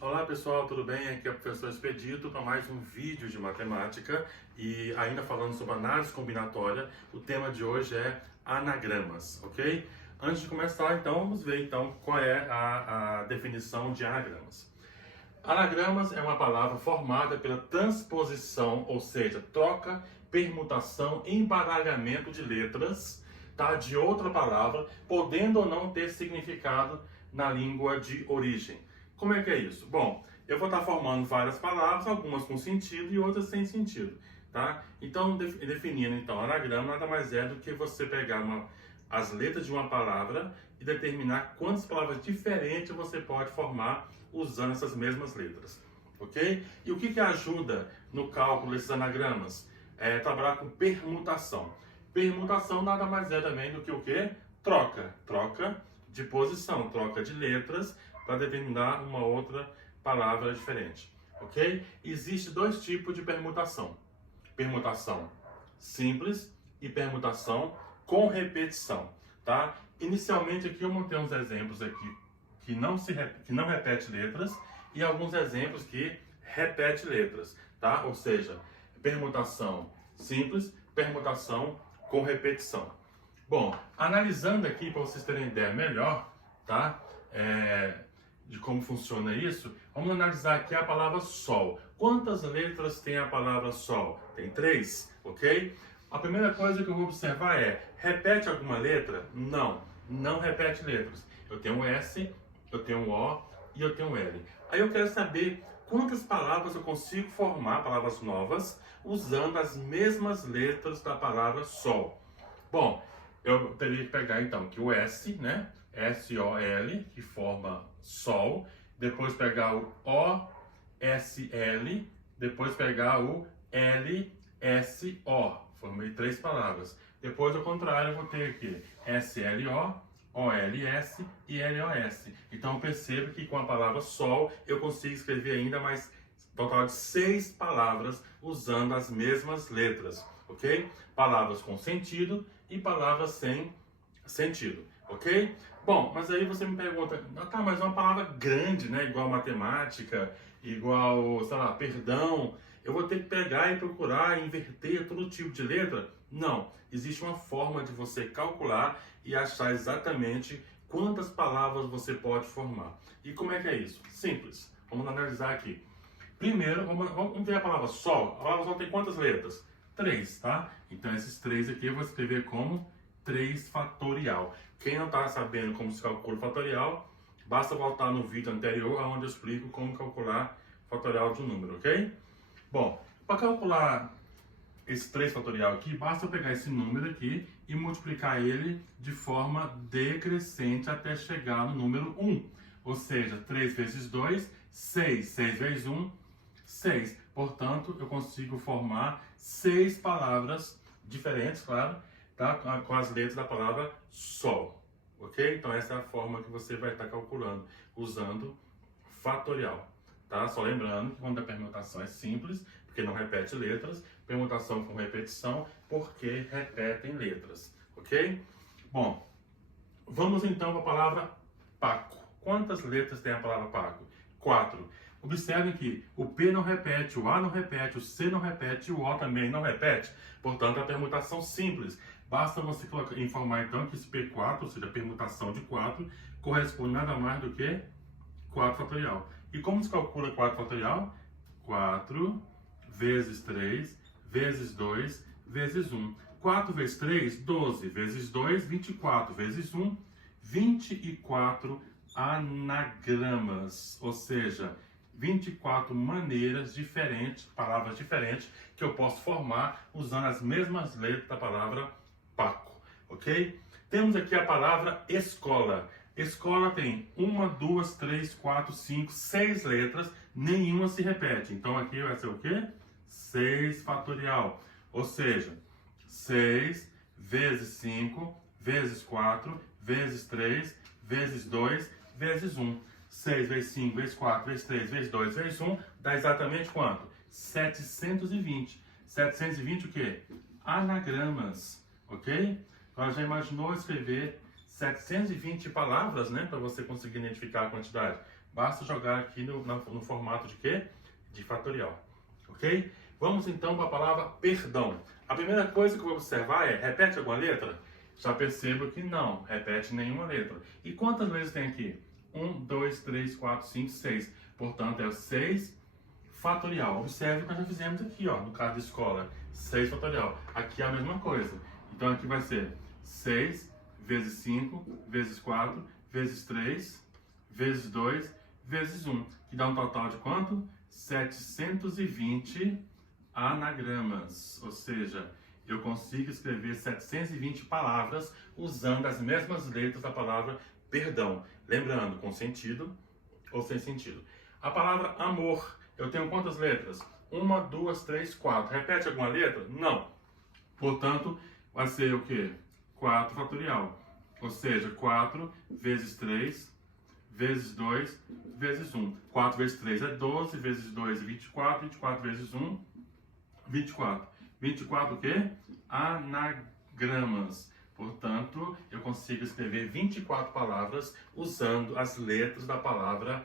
Olá pessoal, tudo bem? Aqui é o professor Expedito para mais um vídeo de matemática e ainda falando sobre análise combinatória. O tema de hoje é anagramas, ok? Antes de começar, então, vamos ver então qual é a definição de anagramas. Anagramas é uma palavra formada pela transposição, ou seja, troca, permutação, embaralhamento de letras, tá, de outra palavra, podendo ou não ter significado na língua de origem. Como é que é isso? Bom, eu vou estar formando várias palavras, algumas com sentido e outras sem sentido, tá? Então, definindo então, anagrama nada mais é do que você pegar as letras de uma palavra e determinar quantas palavras diferentes você pode formar usando essas mesmas letras, ok? E o que ajuda no cálculo desses anagramas? É trabalhar com permutação. Permutação nada mais é também do que o quê? Troca. Troca de posição, troca de letras para determinar uma outra palavra diferente, ok? Existem dois tipos de permutação. Permutação simples e permutação com repetição, tá? Inicialmente aqui eu montei uns exemplos aqui que não repete letras e alguns exemplos que repete letras, tá? Ou seja, permutação simples, permutação com repetição. Bom, analisando aqui para vocês terem ideia melhor, tá? De como funciona isso, vamos analisar aqui a palavra sol. Quantas letras tem a palavra sol? Tem 3, ok? A primeira coisa que eu vou observar é, repete alguma letra? Não, não repete letras. Eu tenho um S, eu tenho um O e eu tenho um L. Aí eu quero saber quantas palavras eu consigo formar, palavras novas, usando as mesmas letras da palavra sol. Bom, eu teria que pegar então aqui o S, né? S-O-L, que forma sol. Depois pegar o O-S-L. Depois pegar o L-S-O. Formei 3 palavras. Depois, ao contrário, eu vou ter aqui S-L-O, O-L-S e L-O-S. Então, eu percebo que com a palavra sol, eu consigo escrever ainda mais total de 6 palavras usando as mesmas letras, ok? Palavras com sentido e palavras sem sentido, ok? Bom, mas aí você me pergunta, tá, mas é uma palavra grande, né? Igual matemática, igual, sei lá, perdão. Eu vou ter que pegar e procurar inverter todo tipo de letra? Não. Existe uma forma de você calcular e achar exatamente quantas palavras você pode formar. E como é que é isso? Simples. Vamos analisar aqui. Primeiro, vamos ver a palavra sol. A palavra sol tem quantas letras? 3, tá? Então, esses 3 aqui eu vou escrever como 3 fatorial. Quem não está sabendo como se calcula o fatorial, basta voltar no vídeo anterior, onde eu explico como calcular o fatorial de um número, ok? Bom, para calcular esse 3 fatorial aqui, basta eu pegar esse número aqui e multiplicar ele de forma decrescente até chegar no número 1. Ou seja, 3 vezes 2, 6. 6 vezes 1, 6. Portanto, eu consigo formar 6 palavras diferentes, claro, tá? Com as letras da palavra sol. Ok? Então, essa é a forma que você vai estar calculando, usando fatorial. Tá? Só lembrando que quando a permutação é simples, porque não repete letras, permutação com repetição, porque repetem letras, ok? Bom, vamos então para a palavra Paco. Quantas letras tem a palavra Paco? 4. Observem que o P não repete, o A não repete, o C não repete e o O também não repete. Portanto, a permutação simples. Basta você informar então que esse P4, ou seja, a permutação de 4, corresponde nada mais do que 4 fatorial. E como se calcula 4 fatorial? 4 vezes 3 vezes 2 vezes 1. 4 vezes 3, 12. Vezes 2, 24. Vezes 1, 24 anagramas. Ou seja, 24 maneiras diferentes, palavras diferentes, que eu posso formar usando as mesmas letras da palavra Paco. Ok? Temos aqui a palavra escola. Escola tem 1, 2, 3, 4, 5, 6 letras, nenhuma se repete. Então aqui vai ser o quê? 6 fatorial. Ou seja, 6 vezes 5, vezes 4, vezes 3, vezes 2, vezes 1. 6 vezes 5, vezes 4, vezes 3, vezes 2, vezes 1, dá exatamente quanto? 720. 720 o quê? Anagramas, ok? Agora já imaginou escrever 720 palavras, né, para você conseguir identificar a quantidade? Basta jogar aqui no formato de quê? De fatorial. Ok? Vamos então para a palavra perdão. A primeira coisa que eu vou observar é, repete alguma letra? Já percebo que não, repete nenhuma letra. E quantas letras tem aqui? 1, 2, 3, 4, 5, 6. Portanto, é o 6 fatorial. Observe o que nós já fizemos aqui, ó, no caso de escola. 6 fatorial. Aqui é a mesma coisa. Então, aqui vai ser 6 vezes 5, vezes 4, vezes 3, vezes 2, vezes 1. Que dá um total de quanto? 720 anagramas. Ou seja, eu consigo escrever 720 palavras usando as mesmas letras da palavra perdão. Lembrando, com sentido ou sem sentido. A palavra amor, eu tenho quantas letras? 1, 2, 3, 4. Repete alguma letra? Não. Portanto, vai ser o quê? 4 fatorial. Ou seja, 4 vezes 3, vezes 2, vezes 1. 4 vezes 3 é 12, vezes 2 é 24, 24 vezes 1, 24. 24 o quê? Anagramas. Portanto, eu consigo escrever 24 palavras usando as letras da palavra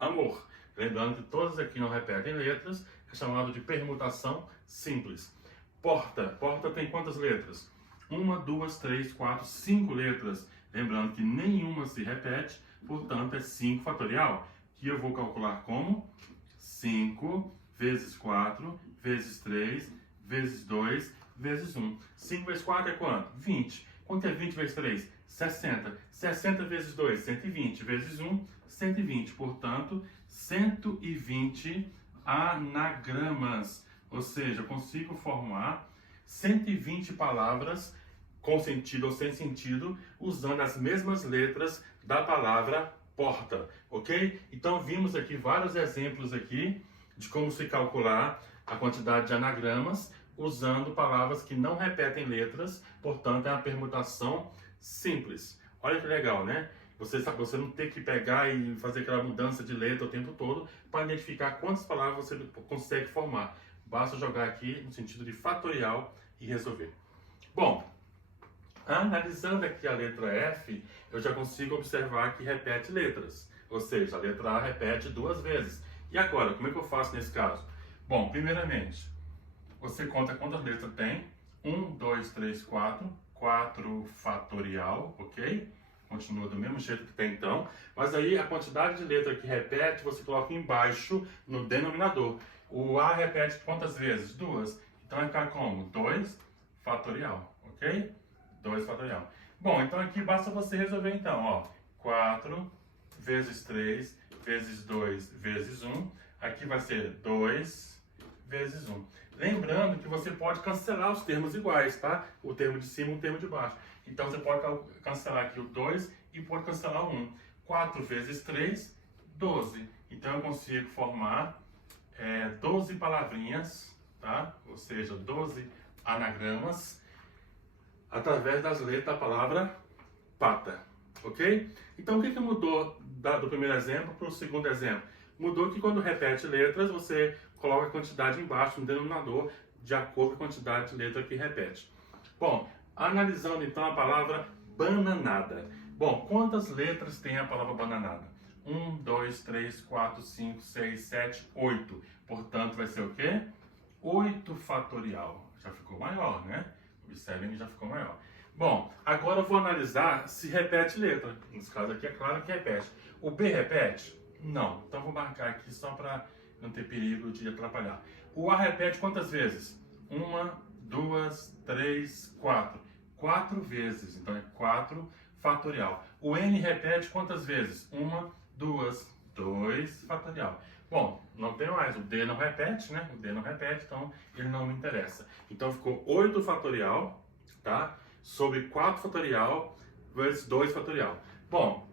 amor. Lembrando que todas aqui não repetem letras, é chamado de permutação simples. Porta. Porta tem quantas letras? 1, 2, 3, 4, 5 letras. Lembrando que nenhuma se repete, portanto é 5 fatorial, que eu vou calcular como 5 vezes 4, vezes 3, vezes 2, vezes 1. 5 vezes 4 é quanto? 20. Quanto é 20 vezes 3? 60. 60 vezes 2, 120. Vezes 1, 120. Portanto, 120 anagramas. Ou seja, eu consigo formar 120 palavras com sentido ou sem sentido, usando as mesmas letras da palavra porta, ok? Então vimos aqui vários exemplos aqui de como se calcular a quantidade de anagramas usando palavras que não repetem letras, portanto é uma permutação simples. Olha que legal, né? Você não tem que pegar e fazer aquela mudança de letra o tempo todo para identificar quantas palavras você consegue formar. Basta jogar aqui no sentido de fatorial e resolver. Bom, analisando aqui a letra F, eu já consigo observar que repete letras. Ou seja, a letra A repete 2 vezes. E agora, como é que eu faço nesse caso? Bom, primeiramente, você conta quantas letras tem. 1, 2, 3, 4. 4 fatorial, ok? Continua do mesmo jeito que tem então. Mas aí a quantidade de letra que repete, você coloca embaixo no denominador. O A repete quantas vezes? 2. Então vai ficar como? 2 fatorial, ok? 2 fatorial. Bom, então aqui basta você resolver então, ó. 4 vezes 3 vezes 2 vezes 1. Aqui vai ser 2 vezes 1. Lembrando que você pode cancelar os termos iguais, tá? O termo de cima e o termo de baixo. Então você pode cancelar aqui o 2 e pode cancelar o 1. 4 vezes 3, 12. Então eu consigo formar 12 palavrinhas, tá? Ou seja, 12 anagramas através das letras da palavra pata, ok? Então o que mudou do primeiro exemplo para o segundo exemplo? Mudou que quando repete letras, você coloca a quantidade embaixo no denominador de acordo com a quantidade de letra que repete. Bom, analisando então a palavra bananada. Bom, quantas letras tem a palavra bananada? 1, 2, 3, 4, 5, 6, 7, 8. Portanto, vai ser o quê? 8 fatorial. Já ficou maior, né? Observem que já ficou maior. Bom, agora eu vou analisar se repete letra. Nesse caso aqui é claro que repete. O B repete? Não. Então vou marcar aqui só para não ter perigo de atrapalhar. O A repete quantas vezes? 1, 2, 3, 4. 4 vezes. Então é 4 fatorial. O N repete quantas vezes? 1, 2, 2 fatorial. Bom, não tem mais. O D não repete, né? O D não repete, então ele não me interessa. Então ficou 8 fatorial, tá? Sobre 4 fatorial vezes 2 fatorial. Bom,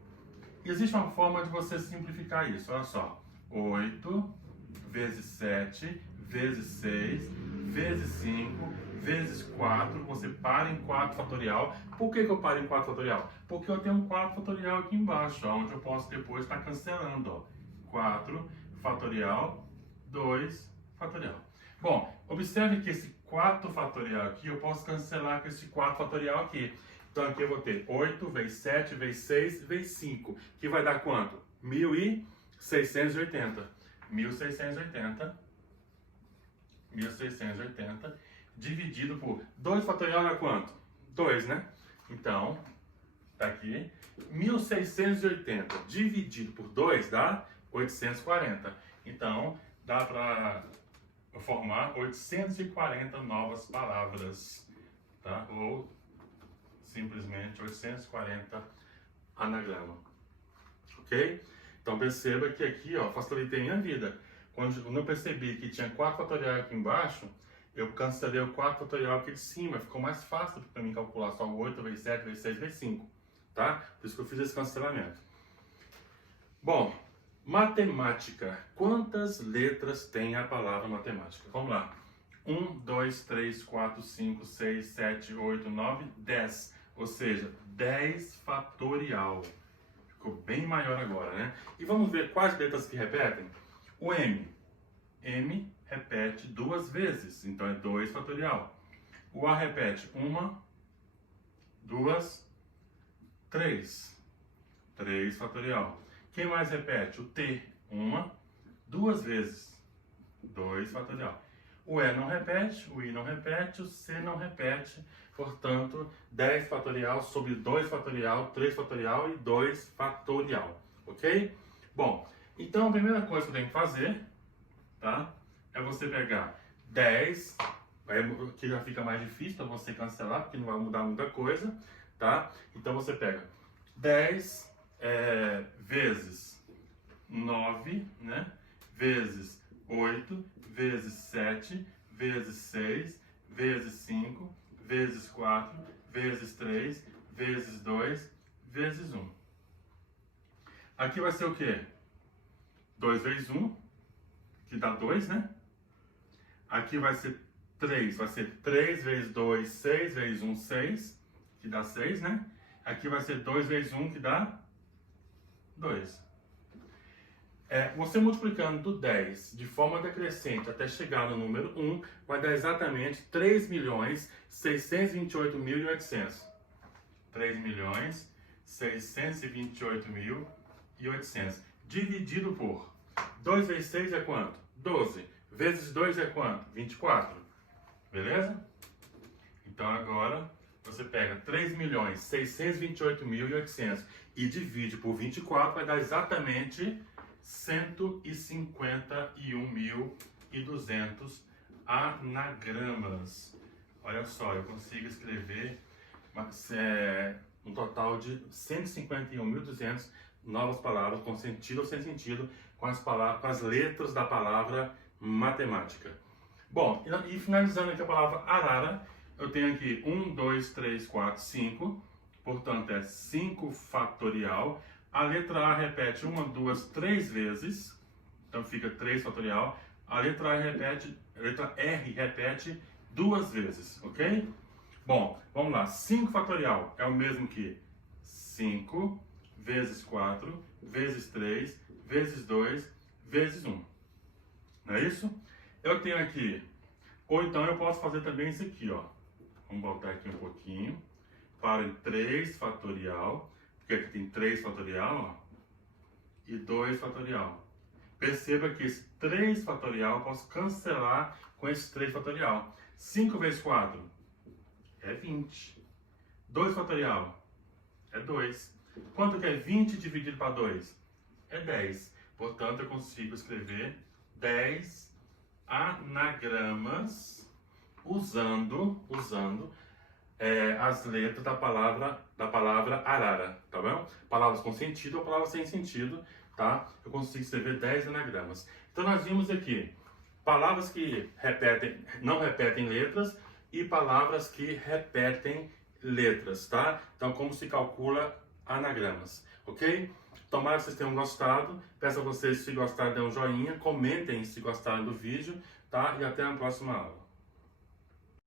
existe uma forma de você simplificar isso. Olha só. 8 vezes 7 vezes 6 vezes 5 vezes 4. Você para em 4 fatorial. Por que eu paro em 4 fatorial? Porque eu tenho um 4 fatorial aqui embaixo, ó, onde eu posso depois estar cancelando. Ó. 4 fatorial, 2 fatorial. Bom, observe que esse 4 fatorial aqui, eu posso cancelar com esse 4 fatorial aqui. Então aqui eu vou ter 8 vezes 7 vezes 6 vezes 5, que vai dar quanto? 1.000 1680. 1680. 1680 dividido por 2 fatorial é quanto? 2, né? Então, tá aqui. 1680 dividido por 2 dá 840. Então, dá para formar 840 novas palavras, tá? Ou simplesmente 840 anagrama. Ok? Então, perceba que aqui, ó, facilitei minha vida. Quando eu percebi que tinha 4 fatorial aqui embaixo, eu cancelei o 4 fatorial aqui de cima. Ficou mais fácil para mim calcular só 8 vezes 7 vezes 6 vezes 5. Tá? Por isso que eu fiz esse cancelamento. Bom, matemática. Quantas letras tem a palavra matemática? Vamos lá. 1, 2, 3, 4, 5, 6, 7, 8, 9, 10. Ou seja, 10 fatorial. Ficou bem maior agora, né? E vamos ver quais letras que repetem. O M. M repete 2 vezes, então é 2 fatorial. O A repete 1, 2, 3. 3 fatorial. Quem mais repete? O T. 1, 2 vezes. 2 fatorial. O E não repete, o I não repete, o C não repete. Portanto, 10 fatorial sobre 2 fatorial, 3 fatorial e 2 fatorial. Ok? Bom, então a primeira coisa que eu tenho que fazer, tá? É você pegar 10, que já fica mais difícil para você cancelar, porque não vai mudar muita coisa, tá? Então você pega 10 vezes 9, né? Vezes 8, vezes 7, vezes 6, vezes 5, vezes 4, vezes 3, vezes 2, vezes 1. Aqui vai ser o quê? 2 vezes 1, que dá 2, né? Aqui vai ser 3 vezes 2, 6 vezes 1, 6, que dá 6, né? Aqui vai ser 2 vezes 1, que dá 2. Você multiplicando do 10 de forma decrescente até chegar no número 1, vai dar exatamente 3.628.800. 3.628.800. Dividido por 2 vezes 6 é quanto? 12. Vezes 2 é quanto? 24. Beleza? Então agora você pega 3.628.800 e divide por 24, vai dar exatamente 151.200 anagramas. Olha só, eu consigo escrever um total de 151.200 novas palavras com sentido ou sem sentido com as letras da palavra matemática. Bom, e finalizando aqui a palavra arara, eu tenho aqui 1, 2, 3, 4, 5, portanto é 5 fatorial. A letra A repete 1, 2, 3 vezes, então fica 3 fatorial. A letra R repete 2 vezes, ok? Bom, vamos lá, 5 fatorial é o mesmo que 5 vezes 4, vezes 3, vezes 2, vezes 1. Não é isso? Eu tenho aqui, ou então eu posso fazer também isso aqui, ó. Vamos voltar aqui um pouquinho, para 3 fatorial, porque aqui tem 3 fatorial, ó, e 2 fatorial. Perceba que esse 3 fatorial eu posso cancelar com esse 3 fatorial. 5 vezes 4 é 20. 2 fatorial é 2. Quanto que é 20 dividido para 2? É 10. Portanto, eu consigo escrever 10 anagramas usando as letras da palavra arara, tá bom? Palavras com sentido ou palavras sem sentido, tá? Eu consigo escrever 10 anagramas. Então, nós vimos aqui palavras que não repetem letras e palavras que repetem letras, tá? Então, como se calcula anagramas, ok? Tomara que vocês tenham gostado. Peço a vocês, se gostaram, dê um joinha, comentem se gostaram do vídeo, tá? E até a próxima aula.